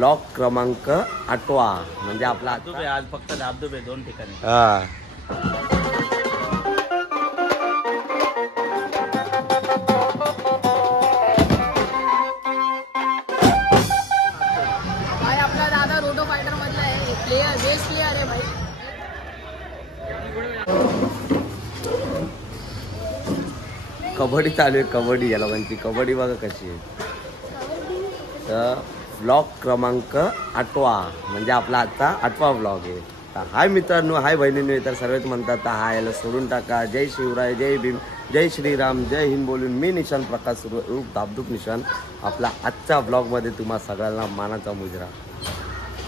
Blog क्रमांक 8 म्हणजे आपला आज फक्त धबधबे 2 ठिकाणी. हा भाई आपला दादा रोटो फायटर मधला आहे, प्लेयर बेस्ट प्लेयर आहे भाई. कबड्डी चालू आहे. कबड्डी याला म्हणते. कबड्डी बघा कशी आहे. तर ब्लॉग क्रमांक 8 म्हणजे आपला आजचा 8वा ब्लॉग आहे. तर हाय मित्रांनो, हाय बहिणींनो, तर सर्वच म्हणतात तर हा याला सोडून टाका. जय शिवराय, जय भीम, जय श्रीराम, जय हिंद बोलून मी निशांत प्रकाश सुरू धाबधूक निशांत आपला आजच्या ब्लॉगमध्ये तुम्हा सगळ्यांना मानाचा मुजरा.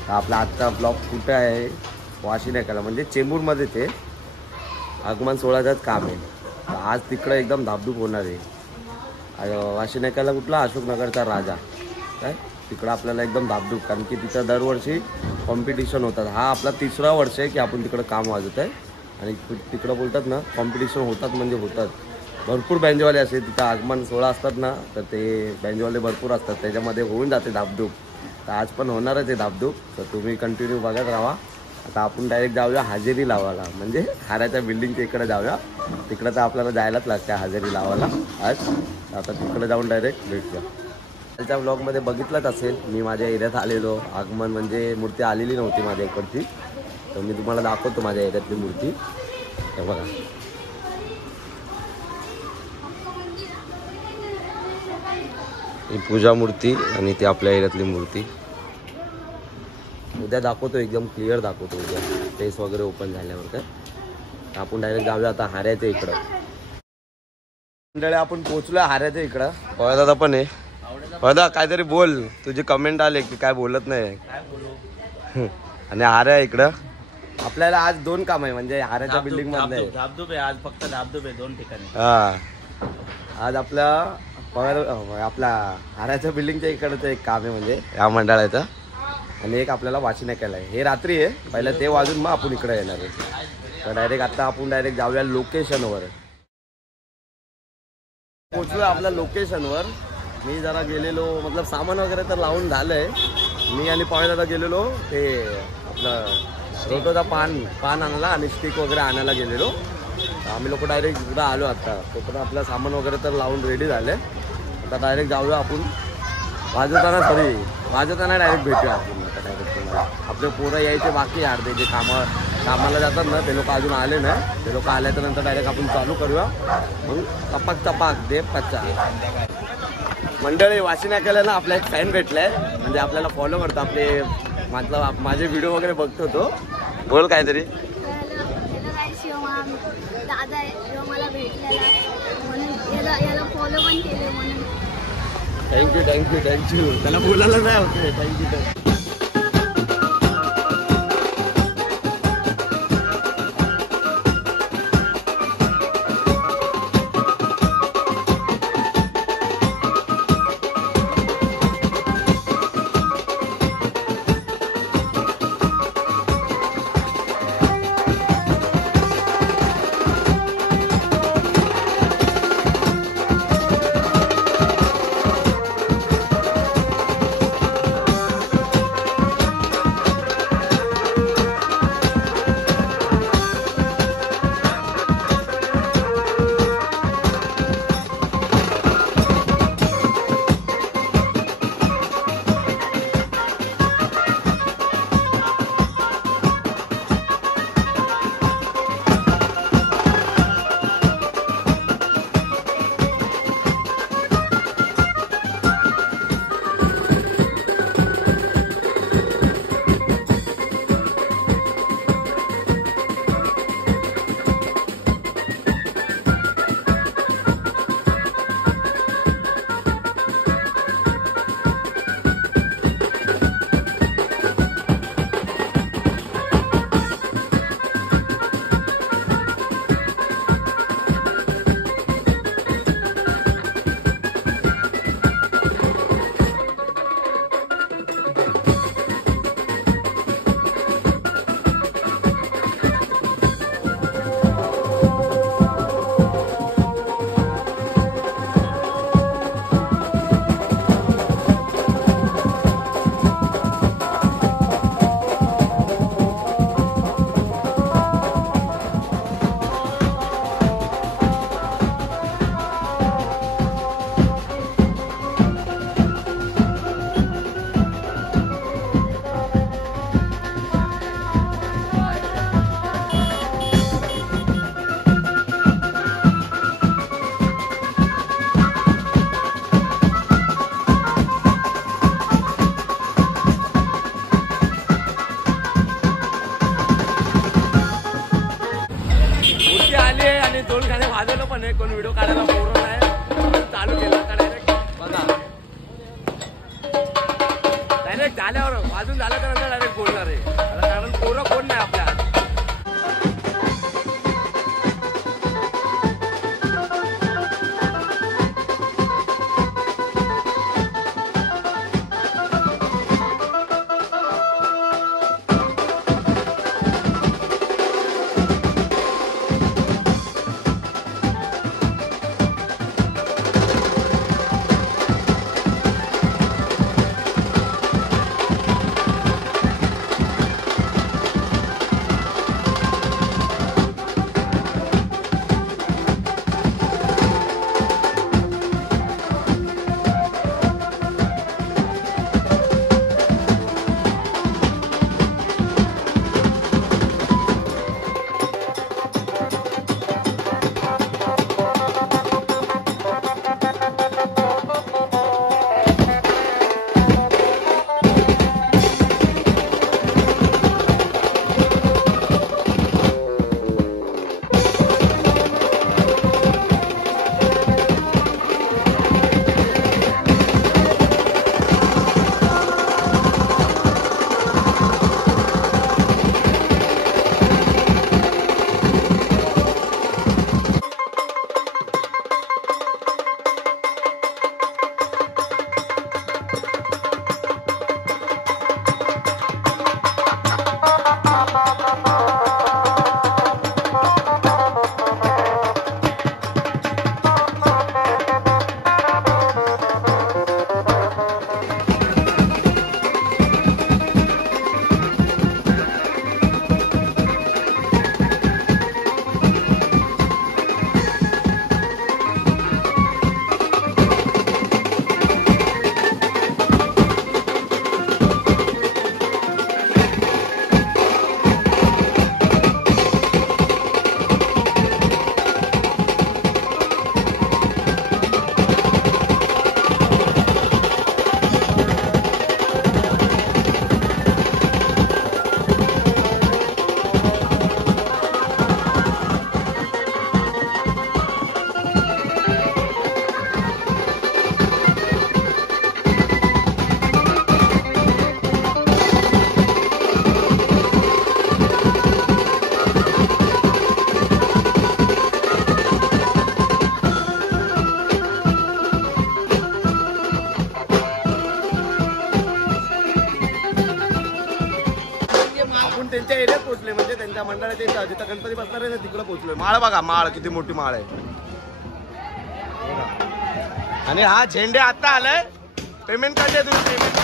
तर आपला आजचा ब्लॉग कुठे आहे? वाशी नाक्याला म्हणजे चेंबूरमध्ये ते आगमन सोहळ्याचंच काम आहे. तर आज तिकडं एकदम धाबधूक होणार आहे. वाशी नाक्याला कुठला अशोकनगरचा राजा काय तिकडं आपल्याला एकदम धाबधूक, कारण की तिथं दरवर्षी कॉम्पिटिशन होतात. हा आपला 3रा वर्ष आहे की आपण तिकडं काम वाजवत आहे. आणि तिकडं बोलतात ना कॉम्पिटिशन होतात म्हणजे होतात. भरपूर बँजवाले असे तिथं आगमन सोहळा असतात ना, तर ते बँजवाले भरपूर असतात, त्याच्यामध्ये होऊन जाते धाबधूक. तर आज पण होणारच आहे धाबधूक. तर तुम्ही कंटिन्यू बघत राहा. आता आपण डायरेक्ट जाऊया हजेरी लावायला, म्हणजे हाराच्या बिल्डिंगच्या इकडे जाऊया. तिकडं तर आपल्याला जायलाच लागते हजेरी लावायला आज. आता तिकडे जाऊन डायरेक्ट भेटूया. त्याच्या ब्लॉगमध्ये बघितलंच असेल मी माझ्या एरियात आलेलो. आगमन म्हणजे मूर्ती आलेली नव्हती माझ्या इकडची, तर मी तुम्हाला दाखवतो माझ्या एरियातली मूर्ती. हे बघा, ही पूजा मूर्ती आणि ती आपल्या एरियातली मूर्ती. उद्या दाखवतो, एकदम क्लिअर दाखवतो उद्या फेस वगैरे ओपन झाल्यावर. काय आपण डायरेक्ट जाऊया आता हाऱ्याच्या इकडं. मंडळी आपण पोहोचलोय हाऱ्याच्या इकडं. पवार दादा पण आहे. पवार काहीतरी बोल, तुझी कमेंट आले की काय बोलत नाही. आणि हाऱ्या इकडं आपल्याला आज 2 काम आहे, म्हणजे हाऱ्याच्या बिल्डिंग मध्ये धबधबे आज फक्त धबधबे 2 ठिकाणी. हा आज आपला हाऱ्याच्या बिल्डिंगच्या इकडचं एक काम आहे, म्हणजे या मंडळाचं. आणि एक आपल्याला वाशी नाक्याला आहे. हे रात्री आहे, पहिलं ते वाजून मग आपण इकडे येणार आहे. तर डायरेक्ट आता आपण डायरेक्ट जाऊया लोकेशनवर. पोचलो आपल्या लोकेशनवर. मी जरा गेलेलो, मतलब सामान वगैरे तर लावून झालंय. मी आणि पाहुण्याला गेलेलो ते आपलं रोटोचा पान आणायला आणि स्टिक वगैरे आणायला गेलेलो. आम्ही लोक डायरेक्ट इकडं आलो. आता तोपर्यंत आपलं सामान वगैरे तर लावून रेडी झाले. आता डायरेक्ट जाऊया आपण वाजवताना डायरेक्ट भेटूया आपण. आता डायरेक्ट आपले पोरं यायचे बाकी अर्धे, जे कामाला जातात ना ते लोक अजून आले ना. ते लोक आल्याच्या नंतर डायरेक्ट आपण चालू करूया. मग चपाक दे पच्चा. मंडळी वाशी नाक्याला ना आपला एक फॅन भेटलाय, म्हणजे आपल्याला फॉलो करतो. आपले मतलब माझे व्हिडिओ वगैरे बघतो तो. बोल काहीतरी. दादा मला भेटलेला म्हणून याला फॉलो पण केले म्हणून थँक्यू. त्याला बोलायला नाही होते. थँक्यू. नाही, कोण व्हिडिओ काढायला पोरं नाही, चालू केला का डायरेक्ट बघा. डायरेक्ट झाल्यावर वाजून झालं तर नंतर डायरेक्ट बोलणार आहे, कारण पोरं कोण नाही आपल्या. त्यांच्या एरियात पोहोचले, म्हणजे त्यांच्या मंडळाच्या जिथं गणपती बसणार आहे ना तिकडे पोहोचलोय. माळ बघा, माळ किती मोठी माळ आहे. आणि हा झेंडे आता आलाय. पेमेंट काढले तुम्ही, पेमेंट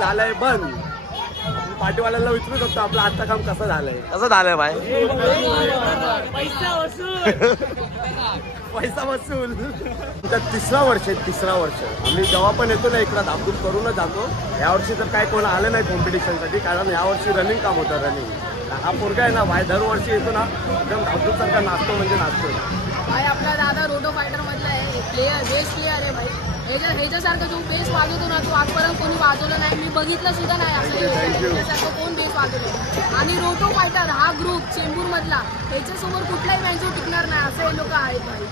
झालंय बंद. आपण पार्टीवाल्यांना विचारू शकतो आपलं आजचं काम कसं झालंय भाई. पैसा वसूल. तिसरा वर्ष आम्ही जेव्हा पण येतो ना इकडं धामधूम करूनच जातो. यावर्षी तर काय कोण आलं नाही कॉम्पिटिशनसाठी, कारण यावर्षी रनिंग काम होतं. रनिंग हा पोरगा आहे ना भाई दरवर्षी येतो ना एकदम धामधूम सारखा नाचतो म्हणजे नाचतो भाई. आपला दादा रोडो फायटर मधला आहे, प्लेयर बेस्ट प्लेयर आहे भाई. ह्याच्यासारखं जो बेस वाजवतो ना तो आजपर्यंत कोणी वाजवलं नाही, मी बघितलं सुद्धा नाही ह्याच्यासारखं कोण बेस वाजवलं. आणि रोटो फायटर हा ग्रुप चेंबूर मधला ह्याच्यासमोर कुठलाही बँजो टिकणार नाही असं हे लोक आहेत भाई.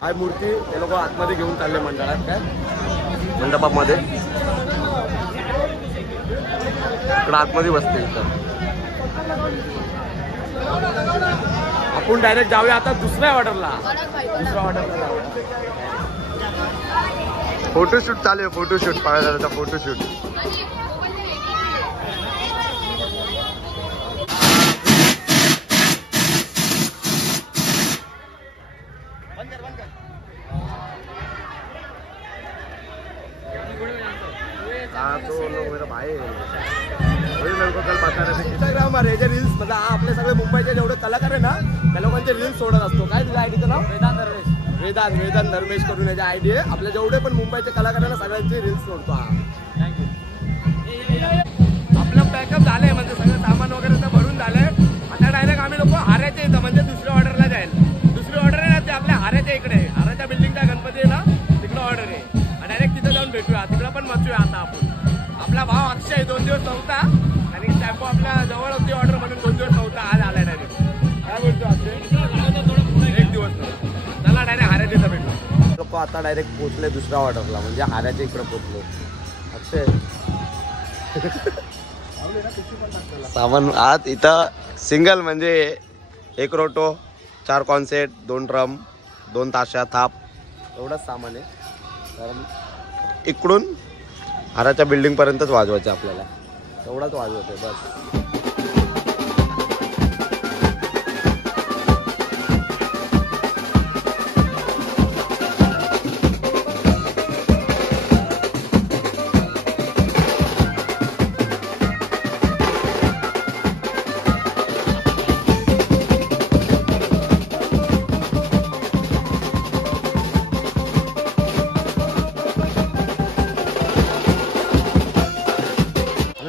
काय मूर्ती हे लोक आतमध्ये घेऊन चालले मंडळात, काय मंडपामध्ये इकडं आतमध्ये बसते. आपण डायरेक्ट जाऊया आता दुसऱ्या ऑर्डरला. दुसऱ्या ऑर्डरला जाऊया. फोटोशूट चालू आहे. फोटोशूट पाहिजे फोटोशूट. तो लोग मेरा भाई वही मेरे को कल बता रहे थे इंस्टाग्राम वर याचे रील्स. मतलब हा आपले सगळे मुंबईचे जेवढे कलाकार आहे ना त्या लोकांचे रील्स सोडत असतो. काय तुझ्या आयडीचं नाव? वेदांत धर्मेश करून याची आयडी आहे. आपले जेवढे पण मुंबईचे कलाकार आहे ना सगळ्यांचे रील्स सोडतो हा. आपलं पॅकअप झालंय म्हणजे सगळं सामान वगैरे तर भरून झालंय. आता डायरेक्ट आम्ही लोक हाऱ्याच्या इथं म्हणजे दुसऱ्या ऑर्डरला जाईल. दुसरी ऑर्डर आहे ना ते आपल्या हाऱ्याच्या इकडे, हाऱ्याच्या बिल्डिंगचा गणपती आहे ना तिकडं ऑर्डर आहे. डायरेक्ट तिथं जाऊन भेटूया, तिकडं पण मचूया आता आपण. आपला भाव अक्षय 2 दिवस नव्हता आणि टॅम्पो आपल्या जवळ होती ऑर्डर म्हणून 2 दिवस नव्हता, आज आलाय डायरेक्ट. काय बोलतो अक्षय? 1 दिवस नव्हता. चला डायरेक्ट हाऱ्याच्या भेटू. लोक आता डायरेक्ट पोहोचले दुसऱ्या ऑर्डरला म्हणजे हाऱ्याच्या इकडे पोहोचलो. अक्षय सामान आत इथं सिंगल म्हणजे 1 रोटो, 4 कॉन्सेट, 2 ड्रम, 2 ताशा, थाप एवढंच सामान आहे. कारण इकडून हाराच्या बिल्डिंग पर्यंतच वाजवायचं आपल्याला, एवढाच वाजवतोय बस.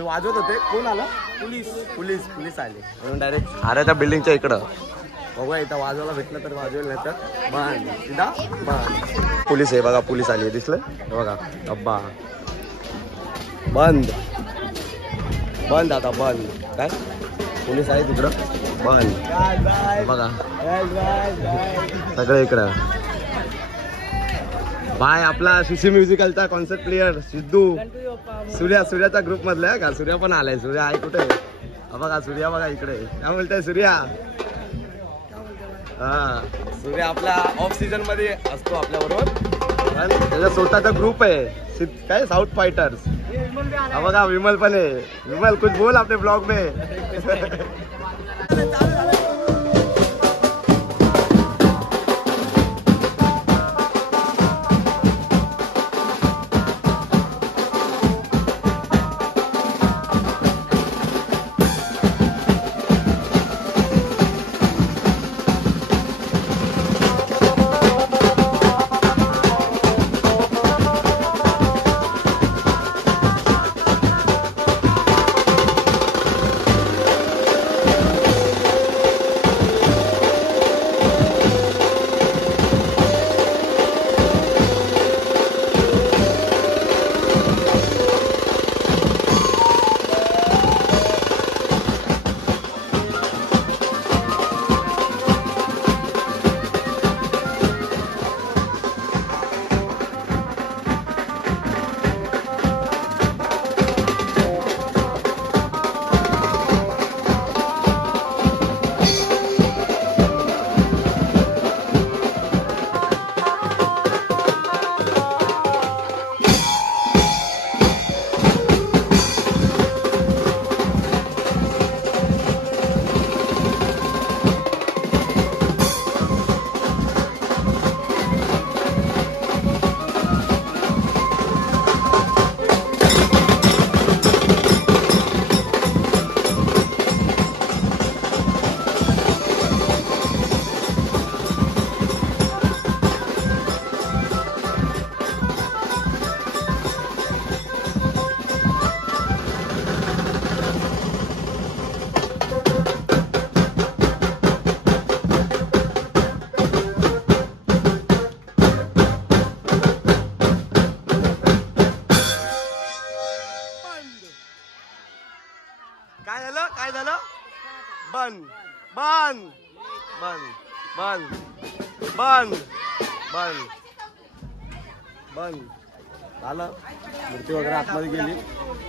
वाजवत होते. कोण आला? पोलीस आले म्हणून डायरेक्ट हाऱ्याच्या बिल्डिंगच्या इकडं बघूया. इथं वाजवायला भेटलं तर वाजवेल, नाही तर बंद. सीधा बंद. पोलीस आहे बघा, पोलीस आली दिसलं बघा. डब्बा बंद आता बंद. काय पोलीस आहे तिकडं बंद बघा सगळं इकडं. बाय आपला शिशी म्युझिकलचा कॉन्सर्ट प्लेयर सिद्धू सूर्याच्या ग्रुप मधला आहे का? सूर्या पण आलाय. सूर्या आहे कुठे? बघा सूर्या बघा इकडे. काय बोलताय सूर्या? हा सूर्या आपला ऑफ सीझन मध्ये असतो आपल्या बरोबर. त्याचा स्वतःचा ग्रुप आहे काय साऊथ फायटर्स. हा बघा विमल पण आहे. विमल कुछ बोल आपले ब्लॉग में. बंद बंद बंद बंद झालं. मूर्ती वगैरे आतमध्ये गेली.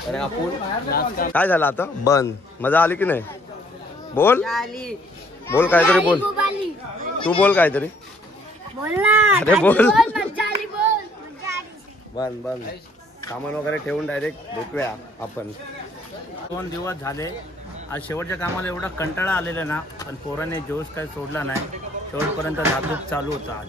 अरे आपण काय झालं आता बंद. मजा आली की नाही. बोल बोल काहीतरी बोल. तू बोल काहीतरी. अरे बोल. बंद बंद. सामान वगैरे ठेवून डायरेक्ट भेटूया आपण. 2 दिवस झाले. आज शेवटच्या कामाला एवढा कंटाळा आलेला ना, पण पोराने जोश काय सोडला नाही. शेवटपर्यंत धाबधूब चालू होता.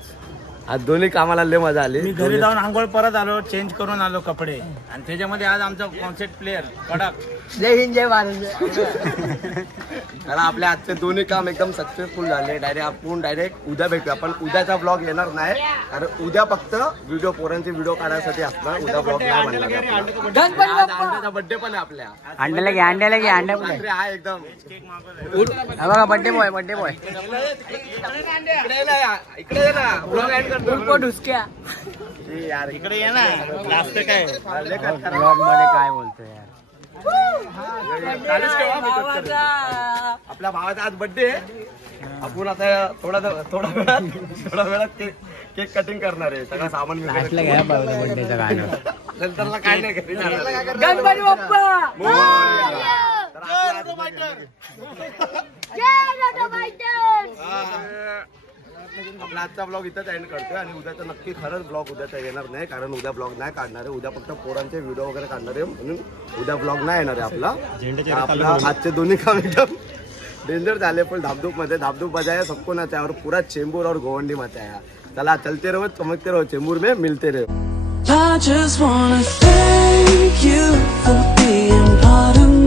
आज दोन्ही कामाला लय मजा आली. मी घरी जाऊन आंघोळ परत आलो, चेंज करून आलो कपडे, आणि त्याच्यामध्ये आज आमचा कॉन्सेप्ट प्लेअर कडक. जय हिंद जय महाराज. कारण आपले आजचे दोन्ही काम एकदम सक्सेसफुल झाले. आपण डायरेक्ट उद्या भेटूया. पण उद्याचा ब्लॉग येणार नाही, कारण उद्या फक्त व्हिडिओ पोरांचे व्हिडिओ काढण्यासाठी असणार. उद्या ब्लॉग नाही म्हणणार. अंड्याचा बर्थडे पण आहे आपल्या. अंड्याला घे अंड्याला घे अंड्या रात्री हा एकदम बघा बर्थडे बॉय बर्थडे बॉय. इकडे ये ना ब्लॉग एंड करतो. ढुसक्या यार इकडे ये ना. लास्ट काय ब्लॉग मध्ये काय बोलतोय यार. आपल्या भावाचा आज बर्थडे. आपण आता थोडा वेळात केक कटिंग करणार आहे. सगळं सामान लास्टला घ्या बर्थडेचं गाणं. नंतरला काय नाही घरी जाणार. गणपती बाप्पा. आपला आजचा ब्लॉग इथंच एंड करतोय. आणि उद्याचा नक्की खरंच ब्लॉग उद्याचा येणार नाही, कारण उद्या ब्लॉग नाही काढणार आहे. उद्या फक्त पोरांचे व्हिडिओ वगैरे काढणार आहे, म्हणून उद्या ब्लॉग नाही येणार आहे आपला. आजचे दोन्ही काम एकदम डेंजर झाले. पण धाबधूप मध्ये धाबधूप बजाया सबको ना चाहे, और पूरा चेंबूर और गोवंडी मचाया. चला चलते रहो चमकते रहो, चेंबूर में मिलते रहो. I just wanna thank you for being part of me.